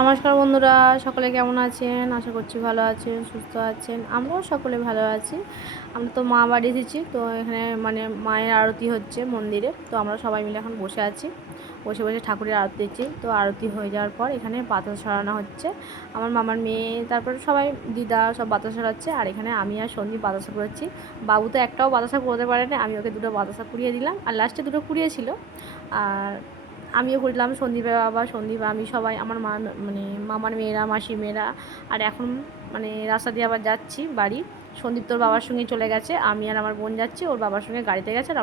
নমস্কার বন্ধুরা, সকলে কেমন আছেন? আশা করছি ভালো আছেন, সুস্থ আছেন। আমরাও সকলে ভালো আছি। আমরা তো মা বাড়ি এসেছি, তো এখানে মানে মায়ের আরতি হচ্ছে মন্দিরে। তো আমরা সবাই মিলে এখন বসে আছি, বসে বসে ঠাকুরের আরতি দিচ্ছি। তো আরতি হয়ে যাওয়ার পর এখানে বাতাসা ছড়ানো হচ্ছে। আমার মামার মেয়ে, তারপর সবাই দিদা সব বাতাসা ছড়াচ্ছে। আর এখানে আমি আর সন্দীপ বাতাসা কুড়াচ্ছি। বাবু তো একটাও বাতাসা কুড়াতে পারে না, আমি ওকে দুটো বাতাসা কুড়িয়ে দিলাম, আর লাস্টে দুটো কুড়িয়েছিল। আর আমিও করলাম, সন্দীপের বাবা, সন্দীপ, আমি সবাই, আমার মা মানে মামার মেয়েরা, মাসির মেয়েরা। আর এখন মানে রাস্তা দিয়ে আবার যাচ্ছি বাড়ি। সন্দীপ তোর বাবার সঙ্গে চলে গেছে, আমি আর আমার বোন যাচ্ছি, ওর বাবার সঙ্গে গাড়িতে গেছে। আর